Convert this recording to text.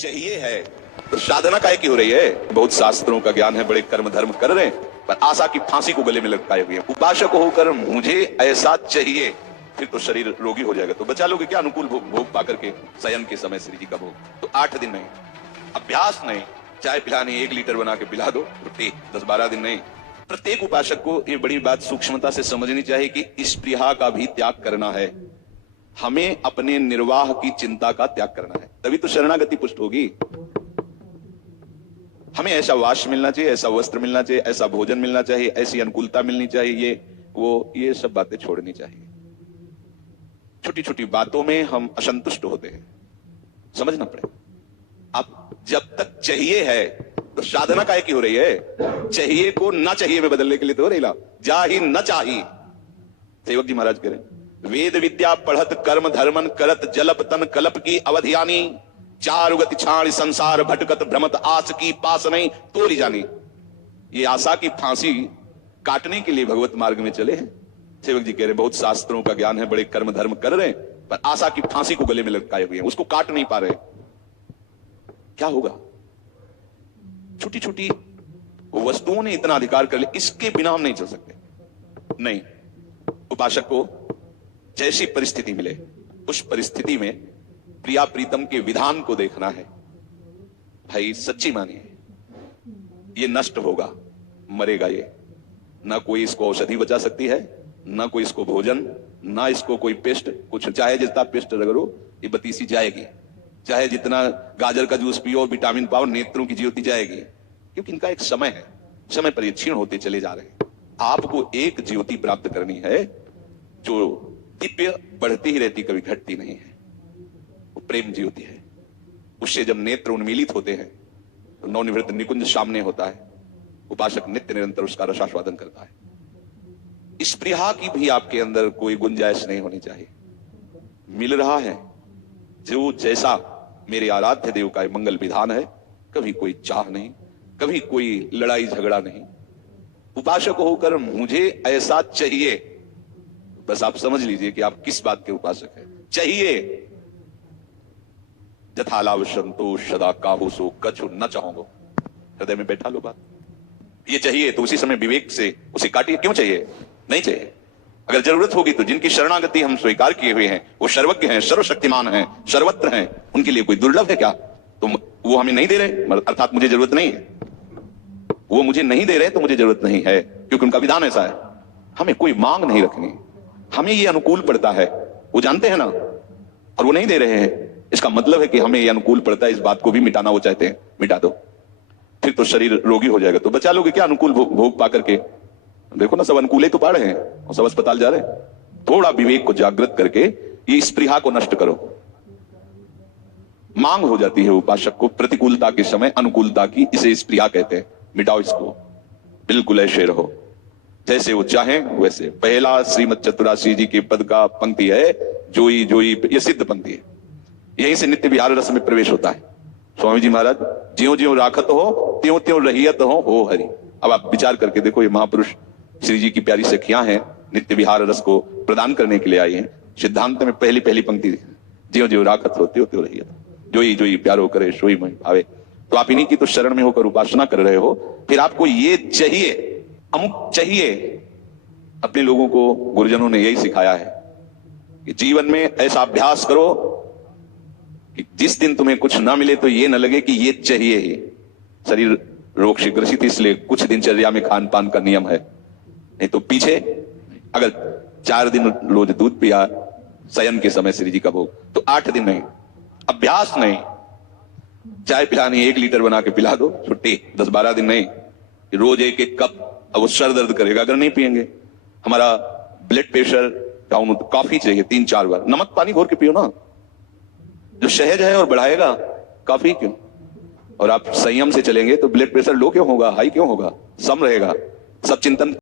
चाहिए है तो साधना काहे की हो रही है? बहुत शास्त्रों का ज्ञान है, बड़े कर्म धर्म कर रहे हैं, पर आशा की फांसी को गले में लटकाए हुए हैं। उपासक होकर मुझे ऐसा चाहिए, फिर तो शरीर रोगी हो जाएगा। तो बचा लोगे क्या अनुकूल भोग पाकर के शयन के समय श्री जी का भोग? तो 8 दिन नहीं, अभ्यास नहीं, चाय पिलानी 1 लीटर बना के पिला दो, छुट्टी 10-12 दिन नहीं। प्रत्येक उपासक को ये बड़ी बात सूक्ष्मता से समझनी चाहिए कि स्पृहा का भी त्याग करना है। हमें अपने निर्वाह की चिंता का त्याग करना है, तभी तो शरणागति पुष्ट होगी। हमें ऐसा वास मिलना चाहिए, ऐसा वस्त्र मिलना चाहिए, ऐसा भोजन मिलना चाहिए, ऐसी अनुकूलता मिलनी चाहिए, ये सब बातें छोड़नी चाहिए। छोटी छोटी बातों में हम असंतुष्ट होते हैं, समझना पड़ेगा। अब जब तक चाहिए है तो साधना काहे की हो रही है? चाहिए को ना चाहिए में बदलने के लिए तो हो रही ला। जा ही न चाहिए, सेवक जी महाराज कह रहे, वेद विद्या पढ़त कर्म धर्मन करत जलप तन कलप की अवधियानी, चारु गति छाण संसार भटकत भ्रमत आस की पास नहीं तोरी जानी। ये आशा की फांसी काटने के लिए भगवत मार्ग में चले हैं। सेवक जी कह रहे, बहुत शास्त्रों का ज्ञान है, बड़े कर्म धर्म कर रहे हैं, पर आशा की फांसी को गले में लटकाए हुए हैं, उसको काट नहीं पा रहे। क्या होगा? छोटी छोटी वस्तुओं ने इतना अधिकार कर लिया, इसके बिना हम नहीं चल सकते। नहीं, उपासक को जैसी परिस्थिति मिले उस परिस्थिति में प्रिया प्रीतम के विधान को देखना है। भाई सच्ची मानिए, ये नष्ट होगा, मरेगा ये, ना कोई इसको औषधि बचा सकती है, ना कोई इसको भोजन, ना इसको कोई पेस्ट, कुछ चाहे जितना पेस्ट रगड़ो ये बतीसी जाएगी, चाहे जितना गाजर का जूस पियो, विटामिन पाओ, नेत्रों की ज्योति जाएगी, क्योंकि इनका एक समय है, समय पर ये क्षीण होते चले जा रहे हैं। आपको एक ज्योति प्राप्त करनी है जो दिव्य, बढ़ती ही रहती, कभी घटती नहीं है, वो प्रेम ज्योति है। उससे जब नेत्र उन्मीलित होते हैं तो नवनिवृत्त निकुंज सामने होता है। उपासक नित्य निरंतर उसका रसास्वादन करता है। स्पृहा की भी आपके अंदर कोई गुंजाइश नहीं होनी चाहिए। मिल रहा है जो जैसा मेरे आराध्य देव का मंगल विधान है, कभी कोई चाह नहीं, कभी कोई लड़ाई झगड़ा नहीं। उपासक होकर मुझे ऐसा चाहिए, बस आप समझ लीजिए कि आप किस बात के उपासक हैं। चाहिए जथालाभ संतोष सदा काहू सो कछु न चाहोगे, हृदय में बैठा लो बात। ये चाहिए तो उसी समय विवेक से उसे काटिए। क्यों चाहिए? नहीं चाहिए। अगर जरूरत होगी तो जिनकी शरणागति हम स्वीकार किए हुए हैं, वो सर्वज्ञ हैं, सर्वशक्तिमान हैं, सर्वत्र हैं, उनके लिए कोई दुर्लभ है क्या? तो वो हमें नहीं दे रहे, अर्थात मुझे जरूरत नहीं है। वो मुझे नहीं दे रहे तो मुझे जरूरत नहीं है, क्योंकि उनका विधान ऐसा है। हमें कोई मांग नहीं रखनी, हमें ये अनुकूल पड़ता है, वो जानते हैं ना, और वो नहीं दे रहे हैं, इसका मतलब है कि हमें ये अनुकूल पड़ता है। इस बात को भी मिटाना वो चाहते हैं, मिटा दो, फिर तो शरीर रोगी हो जाएगा। तो बचा लोगे क्या अनुकूल भोग पा करके? देखो ना, सब अनुकूल तो पा रहे हैं और सब अस्पताल जा रहे हैं। थोड़ा विवेक को जागृत करके ये स्पृहा को नष्ट करो। मांग हो जाती है उपासक को प्रतिकूलता के समय अनुकूलता की, इसे स्पृहा कहते हैं। मिटाओ इसको, बिल्कुल ऐसे रहो जैसे वो चाहें वैसे। पहला श्रीमद चतुरासी जी के पद का पंक्ति है, जोई जोई, ये सिद्ध पंक्ति है। यहीं से नित्य विहार रस में प्रवेश होता है। स्वामी जी महाराज, ज्यों ज्यों राखत हो त्यों त्यों रहियत हो हरि। अब आप विचार करके देखो, ये महापुरुष श्री जी की प्यारी सखियां हैं, नित्य विहार रस को प्रदान करने के लिए आई हैं। सिद्धांत में पहली पहली पंक्ति, ज्यों ज्यों राखत हो त्यों त्यों रहियत, जोई जोई प्यारो करे सोई मन भावे। तो आप इन्हीं की तो शरण में होकर उपासना कर रहे हो, फिर आपको ये चाहिए, अमुक चाहिए। अपने लोगों को गुरुजनों ने यही सिखाया है कि जीवन में ऐसा अभ्यास करो कि जिस दिन तुम्हें कुछ ना मिले तो ये न लगे कि ये चाहिए ही। शरीर रोग से ग्रसित, इसलिए कुछ दिनचर्या में खान पान का नियम है, नहीं तो पीछे अगर 4 दिन रोज दूध पिया शयन के समय श्री जी का भोग, तो 8 दिन नहीं, अभ्यास नहीं, चाय पिलानी 1 लीटर बना के पिला दो, छुट्टी 10-12 दिन नहीं, रोज 1-1 कप। अब वो सर दर्द करेगा अगर नहीं पिएंगे। हमारा ब्लड प्रेशर डाउन, कॉफी चाहिए 3-4 बार, नमक पानी घोर के पियो ना, जो सहज है और बढ़ाएगा, काफी क्यों? और आप संयम से चलेंगे तो ब्लड प्रेशर लो क्यों होगा, हाई क्यों होगा, सम रहेगा। सब चिंतन